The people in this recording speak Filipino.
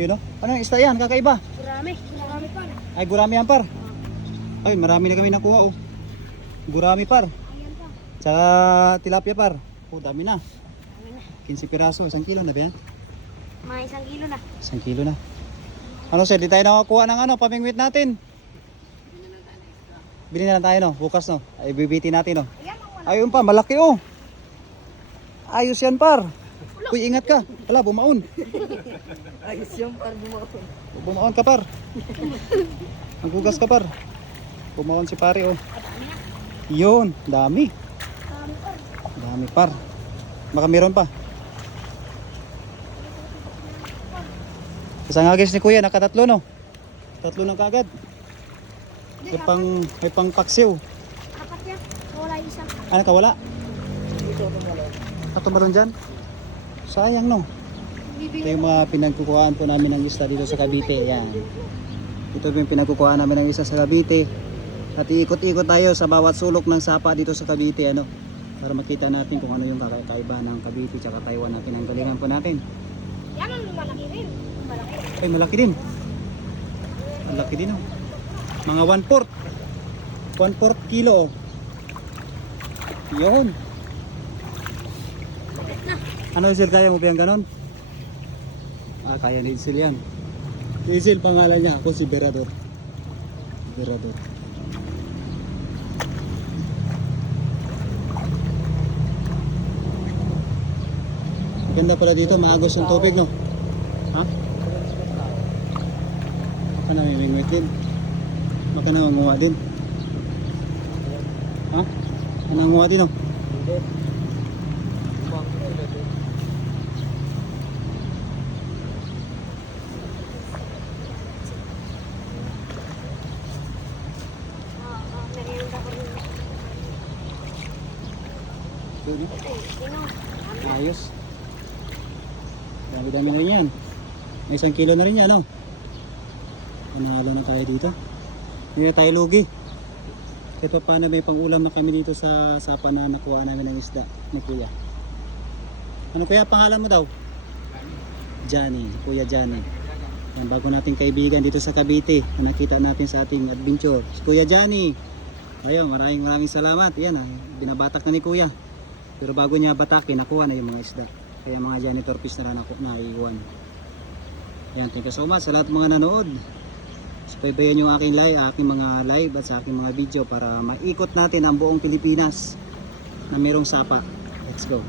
Ayun o. Ano yung isda yan? Kakaiba. Marami. Marami pa. Ay, gurami yan par. Ay, marami na kami nakuha oh. Gurami par. Ayan pa. Tsaka tilapia par. Oh, dami na. Dami na. 15 piraso. Isang kilo na ba yan? Mga isang kilo na. Isang kilo na. Ano sir, di tayo nakakuha ng ano, pamingwit natin. Bili na lang tayo no, bukas no. Ay, bibiti natin no. Ayun pa, malaki oh. Ayos yan par. Uy, ingat ka. Wala, bumaon. Ayos yung par bumakon. Bumaon ka par. Maghugas ka par. Bumaon si pare oh. Yun, dami. Dami par. Dami par. Baka meron pa. Isang agis ni kuya, nakatatlo no. Tatlo lang kagad. May pang, may pang paksiw. apat yan. Wala isang. Ano ka wala? At tumalon dyan? Sayang no. Ito yung mga pinagkukuhaan po namin ng isda dito sa Cavite. Yan. Ito yung pinagkukuhaan namin ng isda sa Cavite. At iikot-ikot tayo sa bawat sulok ng sapa dito sa Cavite. Ano? Para makita natin kung ano yung kakaiba ng Cavite at Taiwan natin. Ang galingan po natin. Yan ang malaki rin. Malaki. Ay, malaki din. Malaki din oh. Mga 1 fourth. 1 fourth kilo oh. Yun. Ano Isil, kaya mo ba yung ganon? Ah, kaya ni Isil yan. Isil, pangalan niya. Ako si Berador. Berador. Maganda pala dito, maagos yung tubig, no? Ha? Baka namimingwit din. Baka nangunguha din. Ha? Nangunguha din, no? Oo, Yun? Ayos. Dami-dami na rin yan. May isang kilo na rin yan, no? Panalo na tayo dito. Hindi na tayo lugi. Ito paano may pangulam na kami dito sa sapa na nakuha namin ng isda ni Kuya. Ano kuya pangalan mo daw? Johnny, Kuya Johnny. Yan, bago nating kaibigan dito sa Cavite na nakita natin sa ating adventure. Kuya Johnny. Ayun, maraming maraming salamat. Yan, ah, binabatak na ni Kuya. Pero bago niya batakin, nakuha na yung mga isda. Kaya mga janitor fish na lang ako naiiwan. Yan, thank you so much sa lahat mga nanood. Subaybayan yung aking live, aking mga live at sa aking mga video para maikot natin ang buong Pilipinas na merong sapa. Let's go.